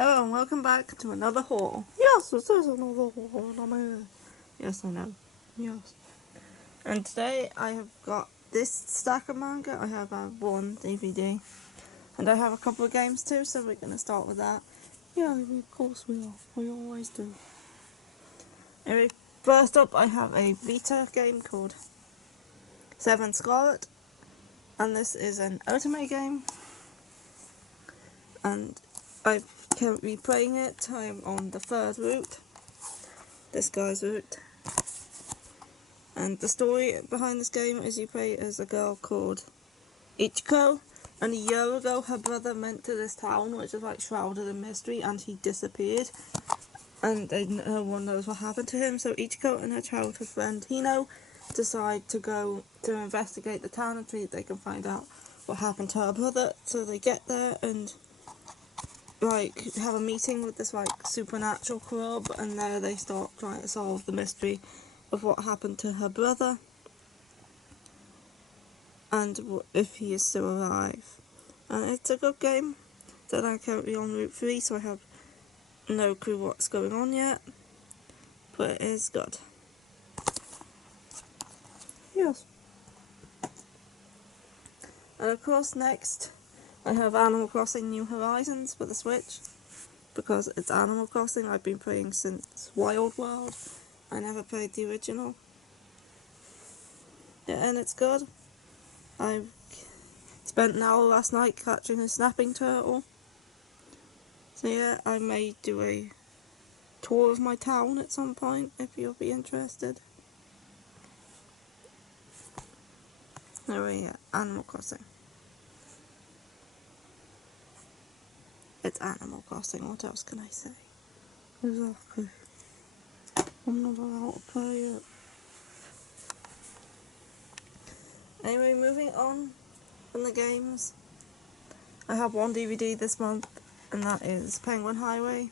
Hello and welcome back to another haul. Yes, this is another haul on my... Yes, I know. Yes. And today I have got this stack of manga. I have one DVD. And I have a couple of games too, so we're going to start with that. Yeah, of course we are. We always do. Anyway, first up I have a Vita game called Seven Scarlet. And this is an otome game. And I can't be playing it. I'm on the third route. This guy's route. And the story behind this game is you play as a girl called Ichiko, and a year ago her brother went to this town which is like shrouded in mystery and he disappeared and no one knows what happened to him, so Ichiko and her childhood friend Hino decide to go to investigate the town and see if they can find out what happened to her brother. So they get there and like have a meeting with this like supernatural club, and there they start trying to solve the mystery of what happened to her brother and if he is still alive. And it's a good game. That I'm currently on Route 3, so I have no clue what's going on yet, but it is good. Yes. And of course next I have Animal Crossing New Horizons for the Switch, because it's Animal Crossing. I've been playing since Wild World. I never played the original. Yeah, and it's good. I spent an hour last night catching a snapping turtle. So yeah, I may do a tour of my town at some point if you'll be interested. Anyway, yeah, Animal Crossing. It's Animal Crossing, what else can I say? Exactly. I'm not allowed to play it. Anyway, moving on from the games. I have one DVD this month, and that is Penguin Highway.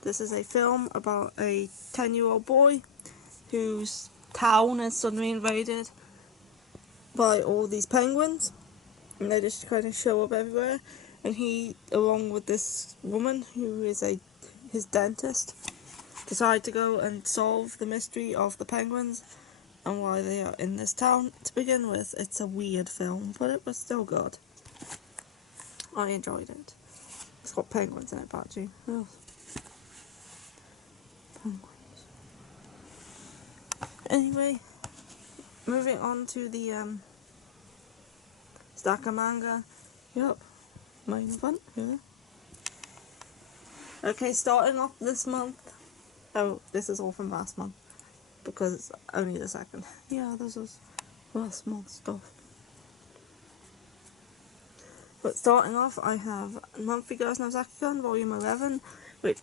This is a film about a 10-year-old boy whose town is suddenly invaded by all these penguins, and they just kind of show up everywhere, and he, along with this woman who is his dentist, decide to go and solve the mystery of the penguins and why they are in this town. To begin with, it's a weird film, but it was still good. I enjoyed it. It's got penguins in it, Badgy. Oh. Penguins. Anyway, moving on to the stack of manga. Yep, main event here. Okay, starting off this month. Oh, this is all from last month, because it's only the second. Yeah, this is last month stuff. But starting off, I have Monthly Girls Nozaki-kun Volume 11, which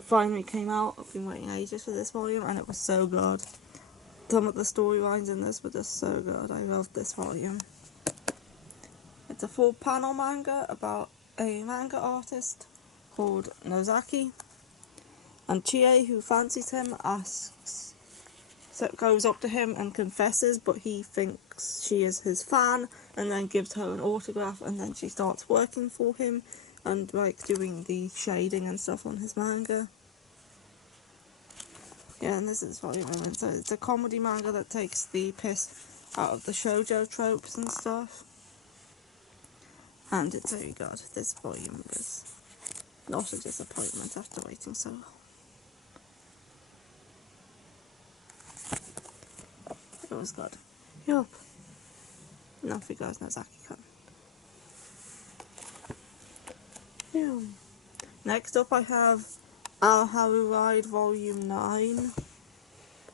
finally came out. I've been waiting ages for this volume, and it was so good. Some of the storylines in this were just so good. I loved this volume. It's a full panel manga about a manga artist called Nozaki, and Chie, who fancies him, goes up to him and confesses, but he thinks she is his fan, and then gives her an autograph, and then she starts working for him and like doing the shading and stuff on his manga. Yeah, and this is volume 11, so it's a comedy manga that takes the piss out of the shoujo tropes and stuff. And it's very good. This volume was not a disappointment after waiting so long. It was good. Yup. Nothing goes Nozaki-kun. Yeah. Next up I have Our Haru Ride Volume 9.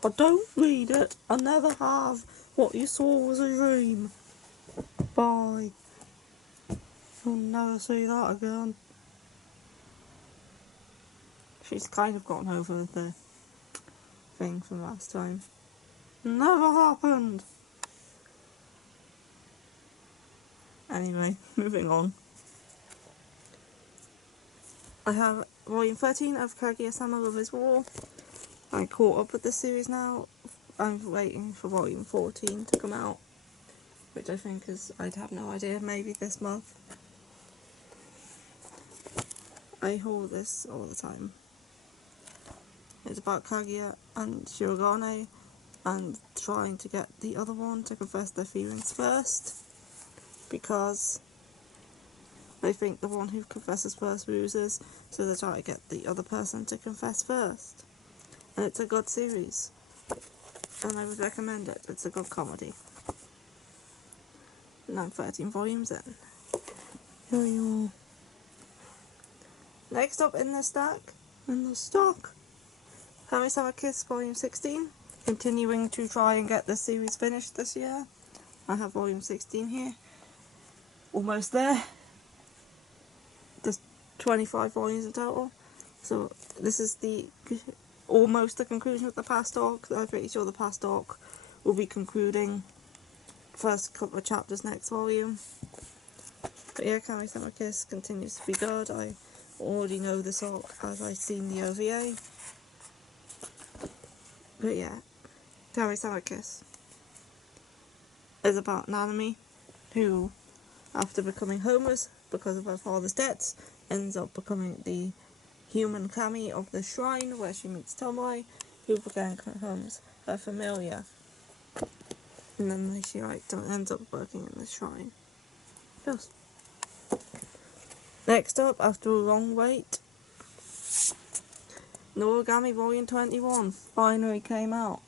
I don't read it. I never have. What you saw was a dream. Bye. You'll never see that again. She's kind of gotten over the thing from last time. Never happened. Anyway, moving on. I have Volume 13 of Kaguya-sama Love is War. I caught up with the series now. I'm waiting for Volume 14 to come out, which I think is, I'd have no idea, maybe this month. I haul this all the time. It's about Kaguya and Shirogane and trying to get the other one to confess their feelings first, because they think the one who confesses first loses, so they try to get the other person to confess first. And it's a good series, and I would recommend it. It's a good comedy. And I'm 13 volumes in. Here you are. Next up in the stock, Kami-sama Kiss Volume 16. Continuing to try and get this series finished this year. I have Volume 16 here. Almost there. There's 25 volumes in total. So this is almost the conclusion of the past arc. I'm pretty sure the past arc will be concluding first couple of chapters next volume. But yeah, Kami-sama Kiss continues to be good. I already know this arc as I've seen the OVA. But yeah, Kami-sama Kiss is about Nanami, who, after becoming homeless because of her father's debts, ends up becoming the human kami of the shrine where she meets Tomoe, who becomes her familiar. And then she ends up working in the shrine. Yes. Next up, after a long wait, Noragami Volume 21 finally came out.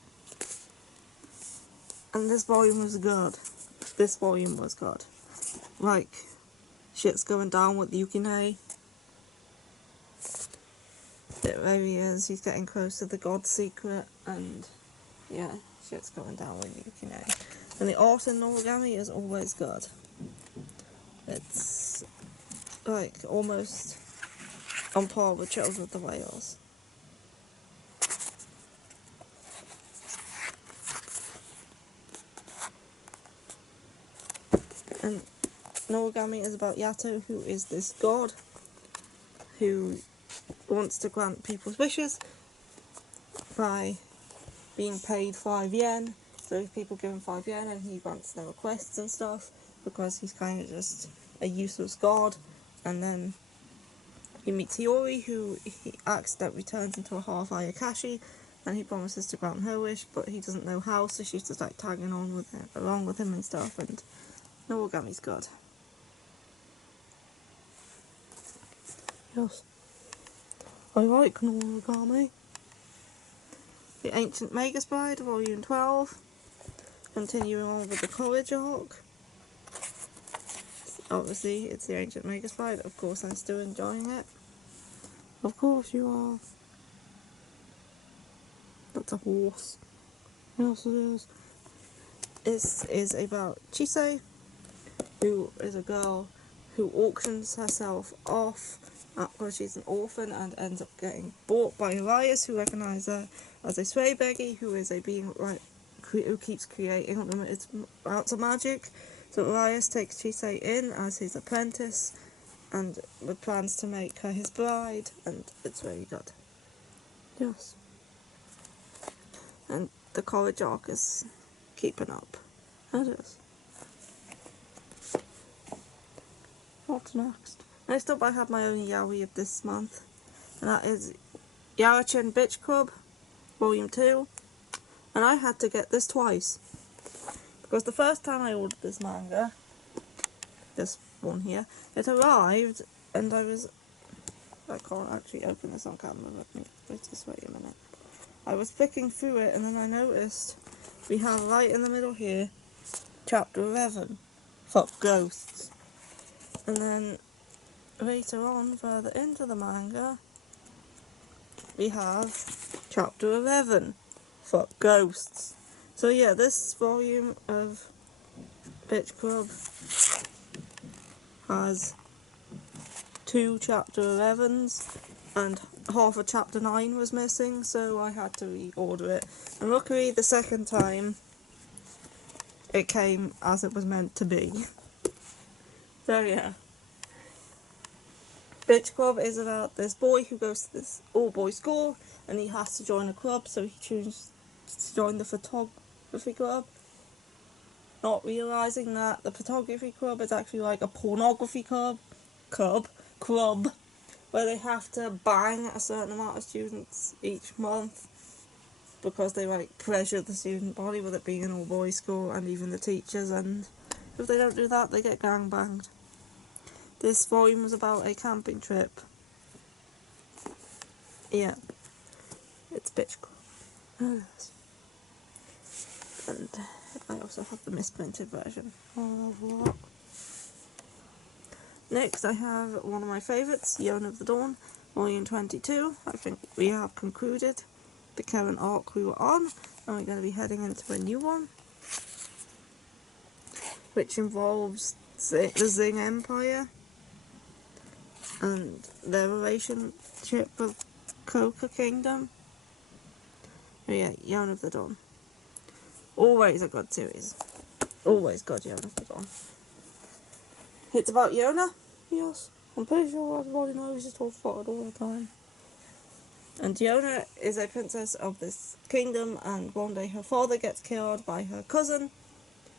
And this volume was good. This volume was good. Like, shit's going down with Yukine. There he is, he's getting close to the God's secret, and yeah, shit's going down with Yukine. And the art in Noragami is always good. It's like almost on par with Children of the Whales. And Noragami is about Yato, who is this god who wants to grant people's wishes by being paid 5 yen. So people give him 5 yen and he grants their requests and stuff, because he's kind of just a useless god. And then he meets Hiyori, who he accidentally turns into a half Ayakashi, and he promises to grant her wish, but he doesn't know how, so she's just like tagging on with him, along with him and stuff. And Noragami's good. Yes, I like Noragami. The Ancient Magus Bride, Volume 12. Continuing on with the college arc. Obviously, it's the Ancient Magus Bride. Of course, I'm still enjoying it. Of course you are. That's a horse. Yes, it is. This is about Chisei, who is a girl who auctions herself off because she's an orphan and ends up getting bought by Elias, who recognises her as a sway beggy, who is a being who keeps creating unlimited amounts of magic. So Elias takes Chisei in as his apprentice and with plans to make her his bride, and it's very good. Yes. And the college arc is keeping up. It is. What's next? Next up, I have my only yaoi of this month, and that is Yarachin Bitch Club, Volume 2. And I had to get this twice, because the first time I ordered this manga, this one here, it arrived, and I can't actually open this on camera, just wait a minute. I was flicking through it, and then I noticed we have right in the middle here, Chapter 11, Fuck Ghosts. And then later on, further into the manga, we have Chapter 11, Fuck Ghosts. So yeah, this volume of Bitch Club has 2 Chapter 11s, and half of Chapter 9 was missing, so I had to reorder it. And luckily, the second time, it came as it was meant to be. So yeah. Bitch Club is about this boy who goes to this all-boys school, and he has to join a club, so he chooses to join the photography club, not realising that the photography club is actually like a pornography club, where they have to bang a certain amount of students each month because they like pressure the student body with it being an all boys school and even the teachers, and if they don't do that they get gang banged. This volume was about a camping trip. Yeah, it's bitch cool. And I also have the misprinted version. I love that. Next I have one of my favourites, Yawn of the Dawn, Volume 22. I think we have concluded the current arc we were on, and we're going to be heading into a new one, which involves the Zing Empire and their relationship with Coca Kingdom. Oh yeah, Yawn of the Dawn. Always a good series. Always good Yawn of the Dawn. It's about Yona. Yes, I'm pretty sure everybody knows it's talked about it all the time. And Yona is a princess of this kingdom, and one day her father gets killed by her cousin,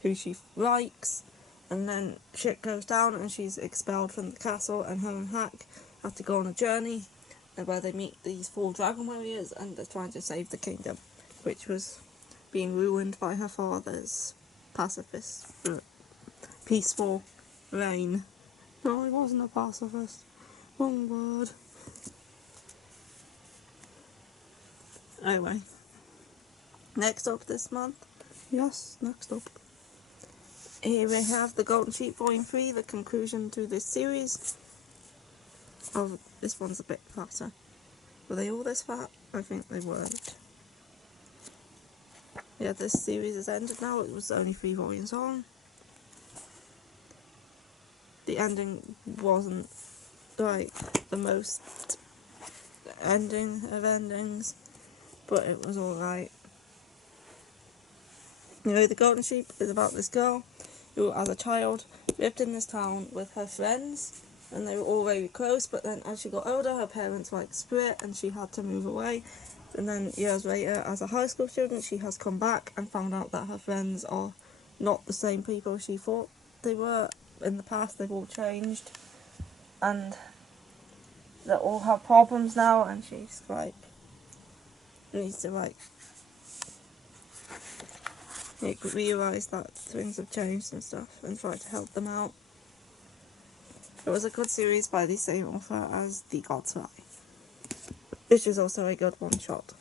who she likes, and then shit goes down and she's expelled from the castle, and her and Hack have to go on a journey where they meet these 4 dragon warriors, and they're trying to save the kingdom, which was being ruined by her father's peaceful reign. No, he wasn't a pacifist. Wrong word. Anyway. Next up this month. Yes, next up. Here we have the Golden Sheep Volume 3, the conclusion to this series. Oh, this one's a bit fatter. Were they all this fat? I think they weren't. Yeah, this series has ended now. It was only 3 volumes on. The ending wasn't like the most ending of endings, but it was alright. Anyway, the Golden Sheep is about this girl who, as a child, lived in this town with her friends, and they were all very close, but then as she got older, her parents split and she had to move away. And then years later, as a high school student, she has come back and found out that her friends are not the same people she thought they were in the past. They've all changed, and they all have problems now, and she's needs to realise that things have changed and stuff, and try to help them out. It was a good series by the same author as The God's Eye, which is also a good one-shot.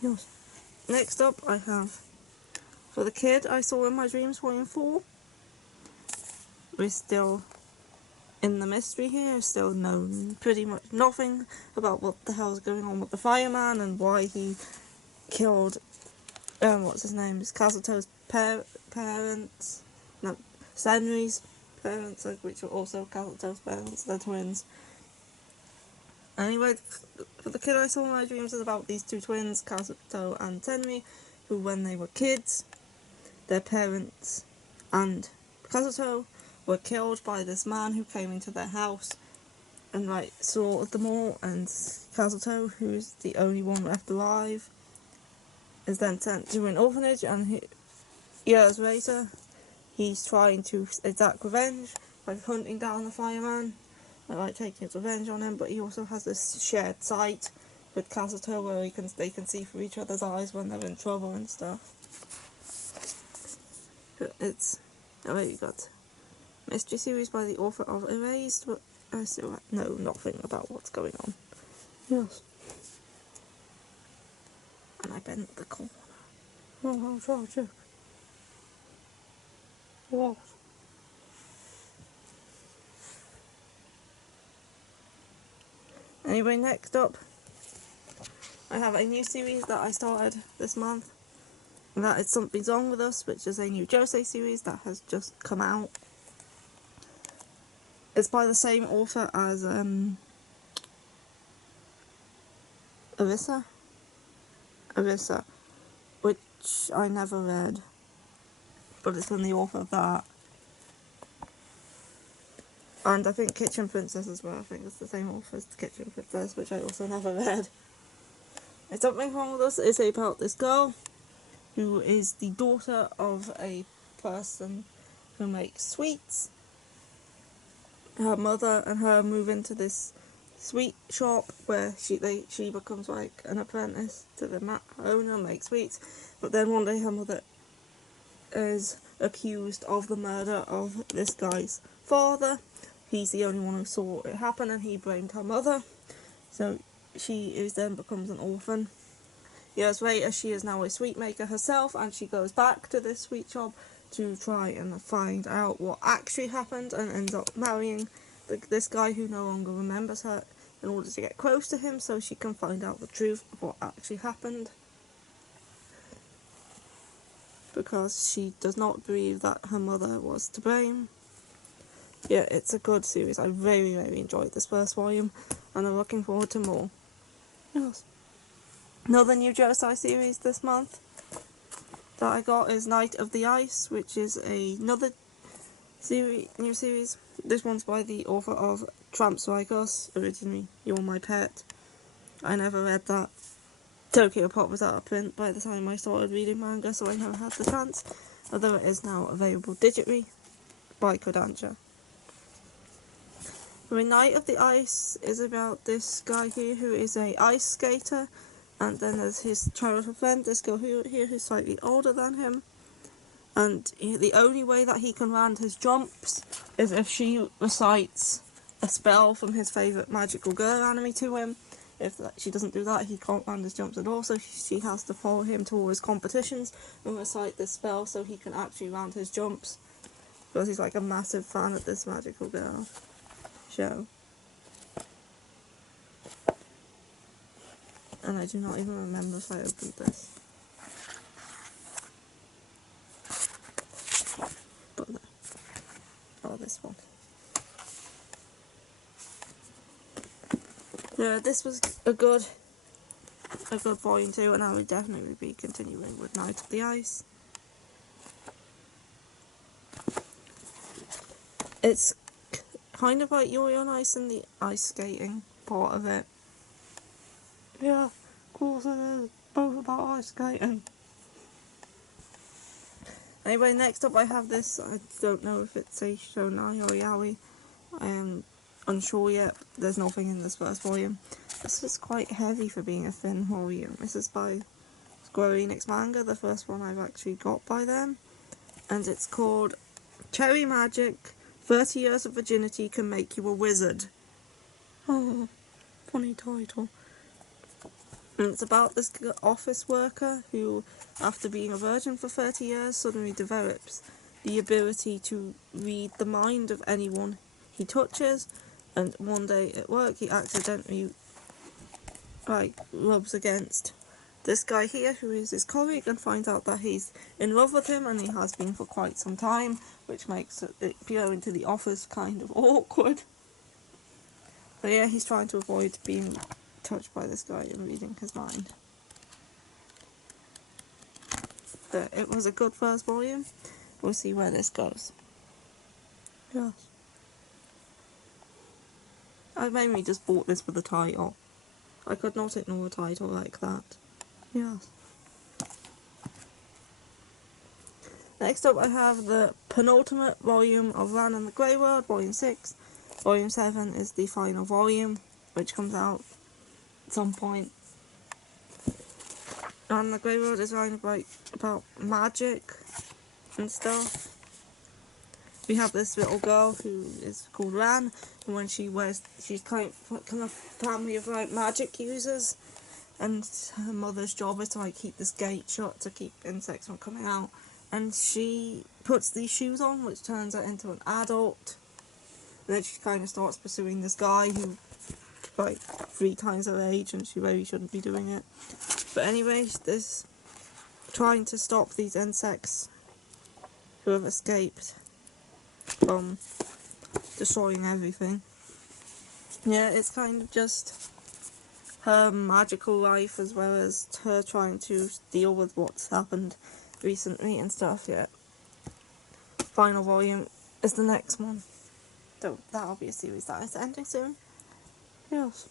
Yes. Next up I have For the Kid I Saw in My Dreams Volume 4. We're still in the mystery here, still known pretty much nothing about what the hell's going on with the fireman and why he killed, what's his name, Kazuto's parents, no, Senri's parents, which were also Kazuto's parents, they're twins. Anyway, For the Kid I Saw in My Dreams is about these 2 twins, Kazuto and Senri, who when they were kids, their parents and Kazuto were killed by this man who came into their house and slaughtered them all, and Kazuto, who's the only one left alive, is then sent to an orphanage, and years later he's trying to exact revenge by hunting down the fireman and taking his revenge on him, but he also has this shared sight with Kazuto where they can see through each other's eyes when they're in trouble and stuff. It's you got mystery series by the author of Erased, but I still know nothing about what's going on. Yes. And I bent the corner. Oh, how tragic. What? Anyway, next up, I have a new series that I started this month. And that is Something's Wrong With Us, which is a new Josei series that has just come out. It's by the same author as Arisa, which I never read, but it's from the author of that. And I think Kitchen Princess as well. I think it's the same author as the Kitchen Princess, which I also never read. It's Something Wrong With Us is about this girl who is the daughter of a person who makes sweets. Her mother and her move into this sweet shop where she becomes like an apprentice to the owner, makes sweets. But then one day her mother is accused of the murder of this guy's father. He's the only one who saw it happen, and he blamed her mother. So she then becomes an orphan. Years later, she is now a sweet maker herself, and she goes back to this sweet shop to try and find out what actually happened, and ends up marrying this guy who no longer remembers her in order to get close to him so she can find out the truth of what actually happened. Because she does not believe that her mother was to blame. Yeah, it's a good series. I very, very enjoyed this first volume, and I'm looking forward to more. Yes. Another new Josai series this month that I got is Night of the Ice, which is another new series. This one's by the author of Tramps Like Us, originally You're My Pet. I never read that. Tokyo Pop was out of print by the time I started reading manga, so I never had the chance, although it is now available digitally by Kodansha. The Night of the Ice is about this guy here who is a ice skater, and then there's his childhood friend, this girl here who's slightly older than him, and the only way that he can land his jumps is if she recites a spell from his favourite magical girl anime to him. If she doesn't do that, he can't land his jumps at all, so she has to follow him to all his competitions and recite this spell so he can actually land his jumps, because he's like a massive fan of this magical girl show. And I do not even remember if I opened this. But no. Oh, this one. Yeah, this was a good volume 2, and I would definitely be continuing with Night of the Ice. It's kind of like Yuri on Ice and the ice skating part of it. Yeah, of course it is. Both about ice skating. Anyway, next up I have this. I don't know if it's a shonai or yaoi. I am unsure yet. There's nothing in this first volume. This is quite heavy for being a thin volume. This is by Square Enix Manga, the first one I've actually got by them. And it's called Cherry Magic, 30 Years of Virginity Can Make You a Wizard. Oh, funny title. And it's about this office worker who, after being a virgin for 30 years, suddenly develops the ability to read the mind of anyone he touches, and one day at work he accidentally rubs against this guy here who is his colleague and finds out that he's in love with him, and he has been for quite some time, which makes it going to the office kind of awkward. But yeah, he's trying to avoid being touched by this guy and reading his mind. But it was a good first volume. We'll see where this goes. Yes. I mainly just bought this for the title. I could not ignore a title like that. Yes. Next up I have the penultimate volume of Ran and the Grey World, Volume 6. Volume 7 is the final volume, which comes out at some point. And the Grey World is writing about magic and stuff. We have this little girl who is called Ran, and when she's kind of a family of magic users, and her mother's job is to keep this gate shut to keep insects from coming out. And she puts these shoes on, which turns her into an adult. And then she kind of starts pursuing this guy who, 3 times her age, and she really shouldn't be doing it. But anyway, there's trying to stop these insects who have escaped from destroying everything. Yeah, it's kind of just her magical life as well as her trying to deal with what's happened recently and stuff. Yeah. Final volume is the next one. So that'll be a series that is ending soon. Yes.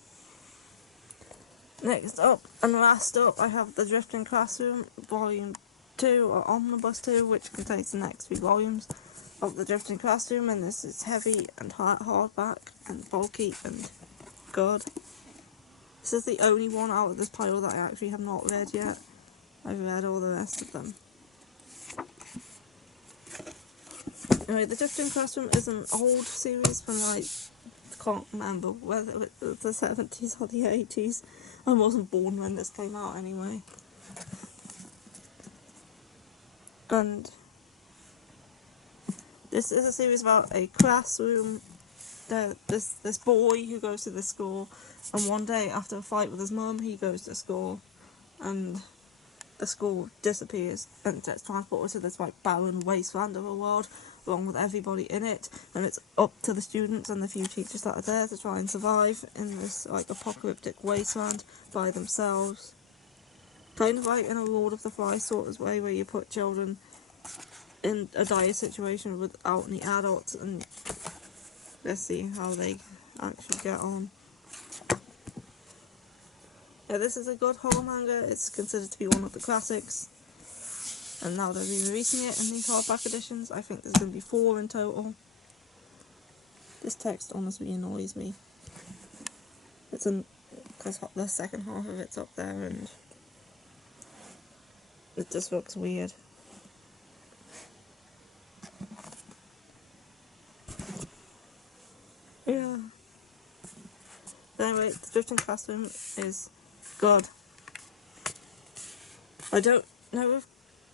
Next up and last up I have The Drifting Classroom Volume 2 or Omnibus 2, which contains the next 3 volumes of The Drifting Classroom, and this is heavy and hardback and bulky and good. This is the only one out of this pile that I actually have not read yet. I've read all the rest of them. Anyway, The Drifting Classroom is an old series from like, I can't remember whether it was the 70s or the 80s. I wasn't born when this came out anyway. And this is a series about a classroom. This boy who goes to this school, and one day after a fight with his mum, he goes to school, and the school disappears and gets transported to this like barren wasteland of a world, along with everybody in it, and it's up to the students and the few teachers that are there to try and survive in this like apocalyptic wasteland by themselves. Kind of like in a Lord of the Flies sort of way, where you put children in a dire situation without any adults, and let's see how they actually get on. Yeah, this is a good horror manga. It's considered to be one of the classics, and now they're re-releasing it in these hardback editions. I think there's going to be 4 in total. This text honestly annoys me. It's because the second half of it's up there, and it just looks weird. Yeah. But anyway, The Drifting Classroom is good. I don't know if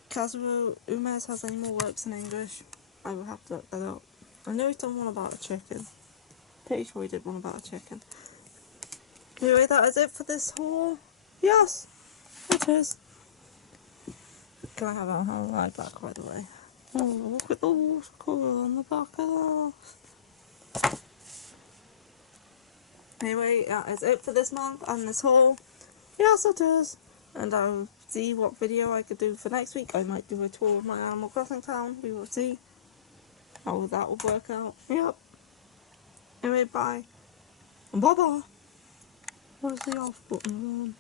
Kazuo Umes has any more works in English. I will have to look that up. I know he's done one about a chicken. Pretty sure he did one about a chicken. Anyway, that is it for this haul. Yes, it is. Can I have a ride back, by the way? Oh, look at those colour on the back of that. Anyway, that is it for this month and this haul. Yes, it is. And I'll see what video I could do for next week. I might do a tour of my Animal Crossing town. We will see how that will work out. Yep. Anyway, bye. Bye-bye. Where's the off button?